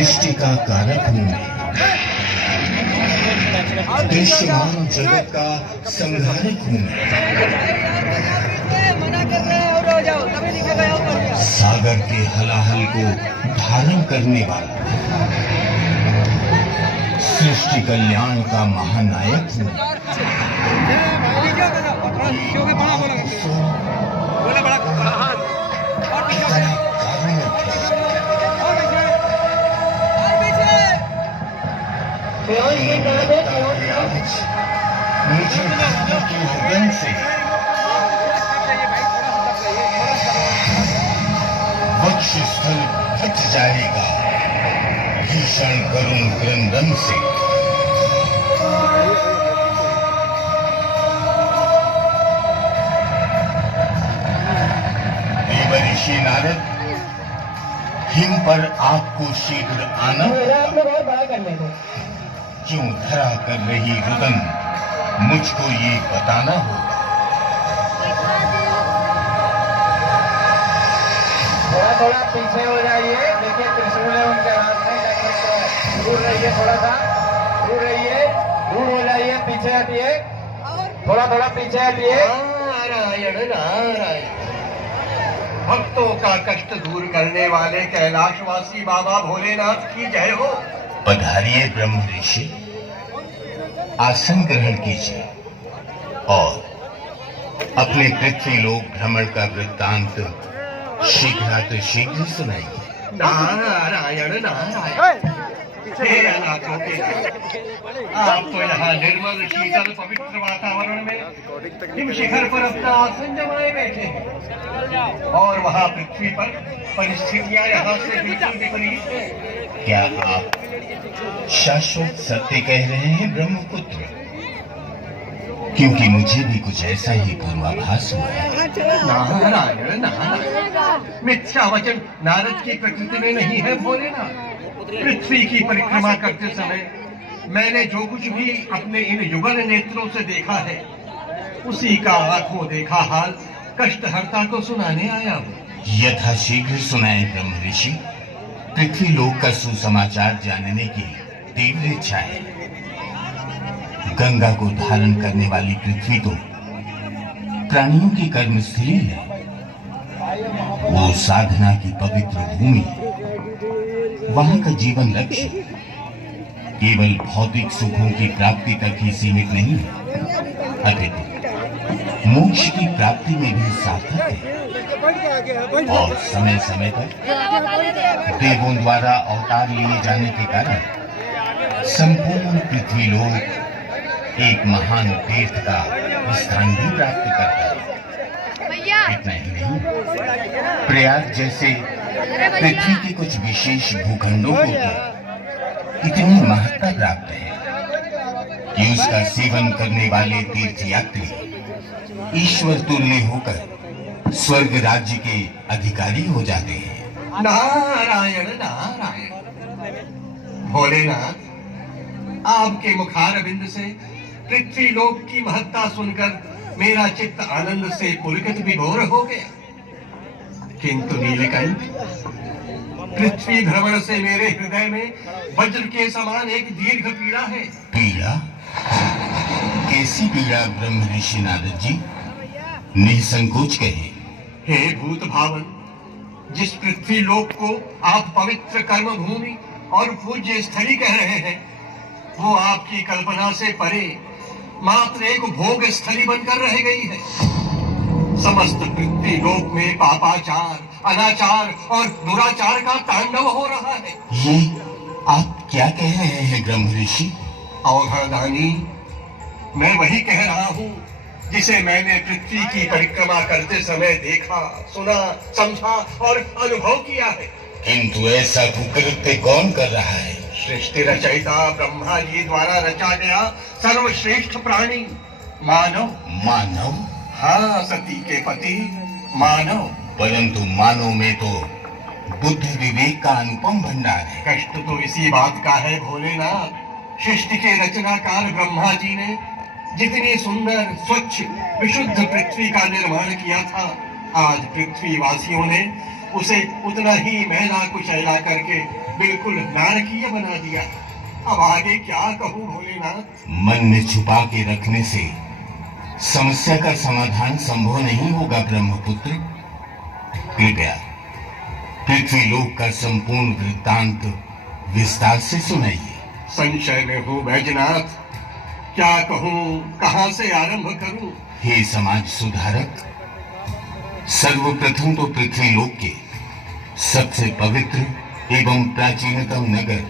सृष्टि का कारक हूँ मैं, दृश्यमान जगत का संहारक हूँ मैं, सागर के हलाहल को धारण करने वाला, सृष्टि कल्याण का महानायक हूँ। मुझे के लगन से वक्षस्थल फट जाएगा भीषण करुण क्रंदन से। देवऋषि नारद, हिम पर आपको शीघ्र आना, क्यों धरा कर रही रुदन मुझको ये बताना होगा। थोड़ा थोड़ा पीछे हो जाइए, देखिए त्रिशूल है उनके हाथ में, दूर रहिए, थोड़ा सा दूर रहिए, दूर हो जाइए, पीछे हटिए, थोड़ा थोड़ा पीछे हटिए। नारायण नारायण, भक्तों का कष्ट दूर करने वाले कैलाशवासी बाबा भोलेनाथ की जय हो। पधारिए ब्रह्म ऋषि, आसन ग्रहण कीजिए और अपने पृथ्वी लोक भ्रमण का वृत्तांत शीघ्र सुनाइए। नारायण नारायण, हे अनाथों के आप तो यहाँ निर्मल शीतल पवित्र वातावरण में हिम शिखर पर अपना आसन जमाए बैठे हैं और वहाँ पृथ्वी पर परिस्थितियाँ यहाँ से बिल्कुल विपरीत है। क्या आप शाश्वत सत्य कह रहे हैं ब्रह्मपुत्र? क्योंकि मुझे भी कुछ ऐसा ही पूर्वाभास हुआ है। नारायण नारायण, मिथ्या वचन नारद की प्रकृति में नहीं है भोलेनाथ। पृथ्वी की परिक्रमा करते समय मैंने जो कुछ भी अपने इन युगल नेत्रों से देखा है, उसी का आंखों देखा हाल कष्टहर्ता को सुनाने आया हूँ। यथा शीघ्र सुनाए ब्रह्म ऋषि, पृथ्वी लोक का सुसमाचार जानने की तीव्र इच्छा है। गंगा को धारण करने वाली पृथ्वी तो प्राणियों की कर्मस्थली है, वो साधना की पवित्र भूमि। वहां का जीवन लक्ष्य केवल भौतिक सुखों की प्राप्ति तक ही सीमित नहीं है, अपितु मोक्ष की प्राप्ति में भी सार्थक है। और समय समय पर देवों द्वारा अवतार लिए जाने के कारण संपूर्ण पृथ्वी लोक एक महान तीर्थ का स्थान भी प्राप्त करता है। इतना ही नहीं, प्रयाग जैसे पृथ्वी के कुछ विशेष भूखंडों को तो इतनी महत्ता प्राप्त है कि उसका सेवन करने वाले तीर्थयात्री ईश्वर तुल्य होकर स्वर्ग राज्य के अधिकारी हो जाते हैं। नारायण नारायण, भोलेनाथ, आपके मुखारविंद से पृथ्वी लोक की महत्ता सुनकर मेरा चित्त आनंद से पुलकित विभोर हो गया। किंतु नीलकंठ, पृथ्वी भ्रमण से मेरे हृदय में वज्र के समान एक दीर्घ पीड़ा है। पीड़ा? कैसी पीड़ा ब्रह्म ऋषि नारद जी? निसंकोच कहे। हे भूत भावन, जिस पृथ्वी लोक को आप पवित्र कर्म भूमि और पूज्य स्थली कह रहे हैं, वो आपकी कल्पना से परे मात्र एक भोग स्थली बनकर रह गई है। समस्त पृथ्वी लोक में पापाचार, अनाचार और दुराचार का तांडव हो रहा है। ये आप क्या कह रहे हैं ब्रह्म ऋषि? अवधानी, मैं वही कह रहा हूँ जिसे मैंने पृथ्वी की परिक्रमा करते समय देखा, सुना, समझा और अनुभव किया है। किंतु ऐसा कुकृत्य कौन कर रहा है? सृष्टि रचयिता ब्रह्मा जी द्वारा रचा गया सर्वश्रेष्ठ प्राणी मानव। मानव? हाँ, सती के पति मानव। परंतु मानव में तो बुद्धि विवेक का अनुपम भंडार है। कष्ट तो इसी बात का है भोलेनाथ। सृष्टि के रचनाकार ब्रह्मा जी ने जितनी सुंदर, स्वच्छ, विशुद्ध पृथ्वी का निर्माण किया था, आज पृथ्वी वासियों ने उसे उतना ही मैला कुचैला करके बिल्कुल नारकीय बना दिया। अब आगे क्या कहूँ भोलेनाथ। मन में छुपा के रखने से समस्या का समाधान संभव नहीं होगा ब्रह्मपुत्र। कृपया पृथ्वी लोक का संपूर्ण वृत्तांत विस्तार से सुनाइए। संशय में हूँ बैजनाथ, क्या कहूँ, कहाँ से आरंभ करूँ। हे समाज सुधारक, सर्वप्रथम तो पृथ्वी लोक के सबसे पवित्र एवं प्राचीनतम नगर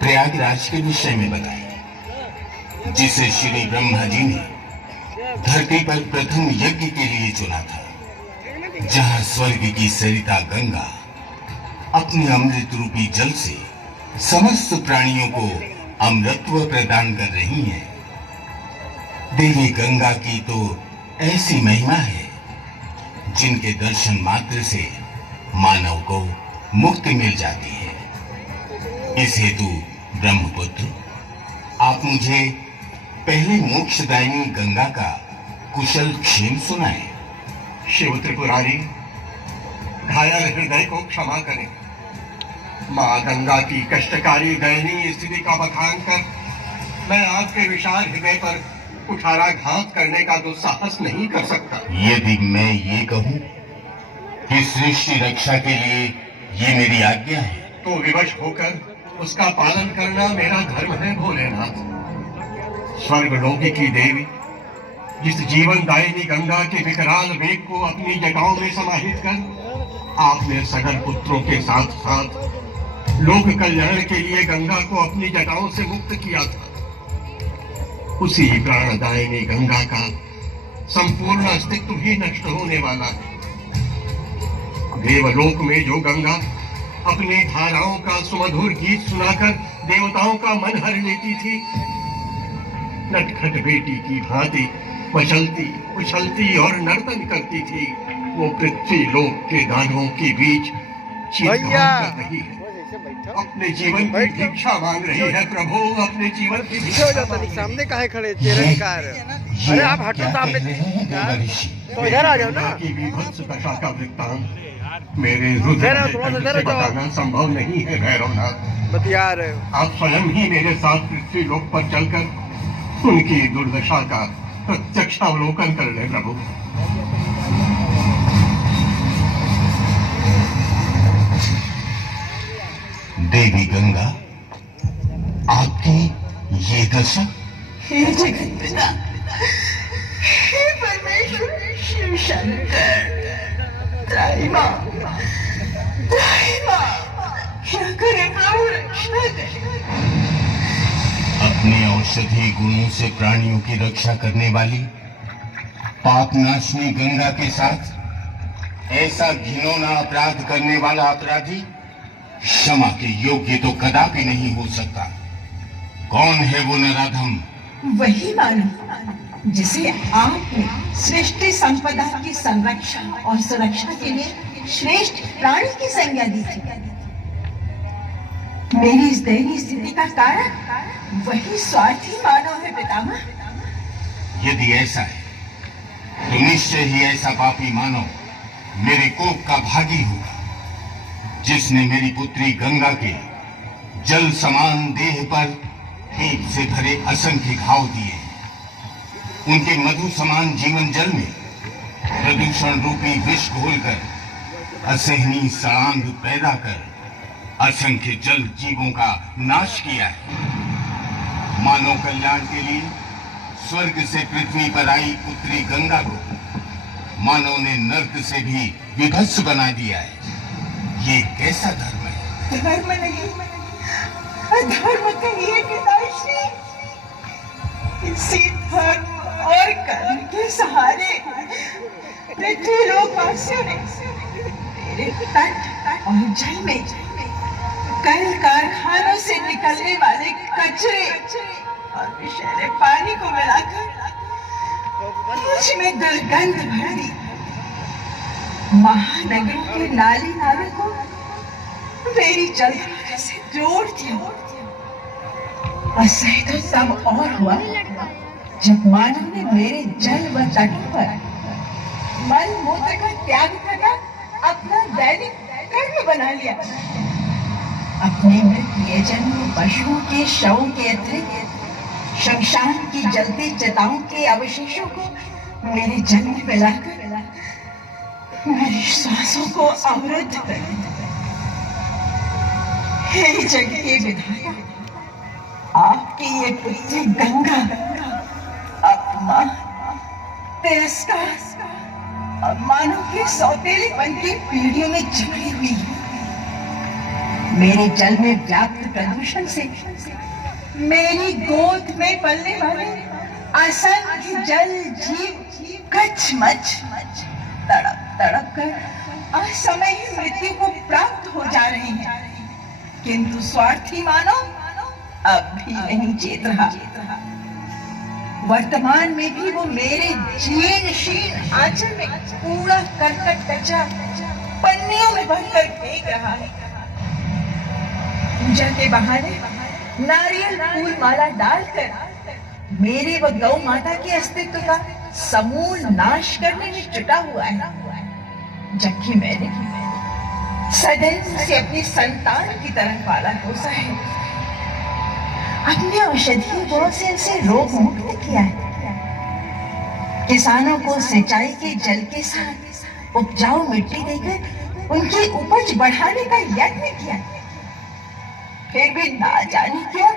प्रयागराज के विषय में बताएं, जिसे श्री ब्रह्मा जी ने धरती पर प्रथम यज्ञ के लिए चुना था, जहां स्वर्ग की सरिता गंगा अपने अमृत रूपी जल से समस्त प्राणियों को अमृतत्व प्रदान कर रही है। देवी गंगा की तो ऐसी महिमा है जिनके दर्शन मात्र से मानव को मुक्ति मिल जाती है। इस हेतु ब्रह्मपुत्र, आप मुझे पहले मोक्षदायिनी गंगा का कुशल क्षेम सुनाएं। शिव त्रिपुरारी, घायल हृदय को क्षमा करें। माँ गंगा की कष्टकारी दयनीय स्थिति का बखान कर मैं आपके विशाल हृदय पर कुठाराघात करने का दुस्साहस नहीं कर सकता। यदि मैं ये कहूं कि सृष्टि रक्षा के लिए ये मेरी आज्ञा है, तो विवश होकर उसका पालन करना मेरा धर्म है भोलेनाथ। स्वर्गलोकी की देवी, जिस जीवनदायिनी गंगा के विकराल वेग को अपनी जटाओं में समाहित कर आपने सगल पुत्रों के साथ साथ लोक कल्याण के लिए गंगा को अपनी जटाओं से मुक्त किया था, उसी प्राणदायिनी गंगा का संपूर्ण अस्तित्व भी नष्ट होने वाला है। देवलोक में जो गंगा अपनी धाराओं का सुमधुर गीत सुनाकर देवताओं का मन हर लेती थी, नटखट बेटी की भांति मचलती उछलती और नर्तन करती थी, वो पृथ्वी लोक के दानवों के बीच चीत्कार कर रही है। अपने जीवन की भिक्षा मांग रही है प्रभु, अपने जीवन की पीछे हो जाता नहीं, सामने काहे खड़े, तेरा ही कार। अरे आप हटो सामने, तो इधर आ जाओ ना। की विभत्स दशा का वृत्तांत मेरे हृदय से बताना संभव नहीं है भैरवनाथ। बतिया रहे हो आप स्वयं ही मेरे साथ पृथ्वी लोक पर चलकर उनकी दुर्दशा का प्रत्यक्ष अवलोकन कर ले प्रभु। देवी गंगा, आपकी ये दशा। हे जगत पिता, हे परमेश्वर, शिव शंकर, त्राई माँ, रक्षा करे प्रभु, रक्षा करे। अपने औषधि गुणों से प्राणियों की रक्षा करने वाली पाप नाशनी गंगा के साथ ऐसा घिनौना अपराध करने वाला अपराधी क्षमा के योग्य तो कदापि नहीं हो सकता। कौन है वो नराधम? वही मानो जिसे आपने सृष्टि संपदा की संरक्षण और सुरक्षा के लिए श्रेष्ठ प्राणी की संज्ञा दी थी। मेरी इस दयनीय स्थिति का कारण वही स्वार्थी मानव है पितामह। यदि ऐसा है तो निश्चय ही ऐसा पापी मानव मेरे कोप का भागी होगा, जिसने मेरी पुत्री गंगा के जल समान देह पर हीप से भरे असंख्य घाव दिए। उनके मधु समान जीवन जल में प्रदूषण रूपी विष घोलकर असहनीय सड़ांध पैदा कर असंख्य जल जीवों का नाश किया है। मानव कल्याण के लिए स्वर्ग से पृथ्वी पर आई पुत्री गंगा को मानव ने नर्क से भी विभत्स बना दिया है। ये कैसा धर्म है? धर्म नहीं, अधर्म कहिए पिताश्री। इसी धर्म और कर्म के सहारे पृथ्वी लोकवासियों ने मेरे तट और जल में कल कारखानों से निकलने वाले कचरे और विषैले पानी को मिलाकर मुझ में दुर्गंध भर दी। महानगरों के नाली नालों को मेरी जलधारा से जोड़ दिया। असह्य तो तब और हुआ जब मानव ने मेरे जल व तटों पर मल मूत्र का त्याग करना अपना दैनिक कर्म बना लिया। अपने में प्रियजन पशुओं के शवों के अतिरिक्त शमशान की जलती चिताओं के अवशेषों को मेरे जल में मिलाकर मेरी सांसों को अवरुद्ध कर दिया। हे जग के विधाता, आपकी ये पुत्री गंगा अपमान, तिरस्कार और मानव के सौतेलेपन की पीढ़ियों में जकड़ी हुई है। मेरे जल में व्याप्त प्रदूषण से मेरी गोद में पलने वाले असंख्य जल जीव कचमच तड़प तड़प कर असमय ही मृत्यु को प्राप्त हो जा रहे हैं, किंतु स्वार्थी मानव अब भी नहीं चेत रहा। वर्तमान में भी वो मेरे जीर्ण शीर्ण आंचल में कूड़ा करकट कचरा पन्नियों में भरकर फेंक रहा है। पूजा के बहाने नारियल फूल माला डालकर मेरे व गौ माता के अस्तित्व का समूल नाश करने में जुटा हुआ है, जबकि मैंने सदैव से अपनी संतान की तरह पाला पोसा है। अपने औषधीय गुणों से इसे रोग मुक्त किया है। किसानों को सिंचाई के जल के साथ उपजाऊ मिट्टी देकर उनकी उपज बढ़ाने का यत्न किया, फिर भी ना जाने क्यों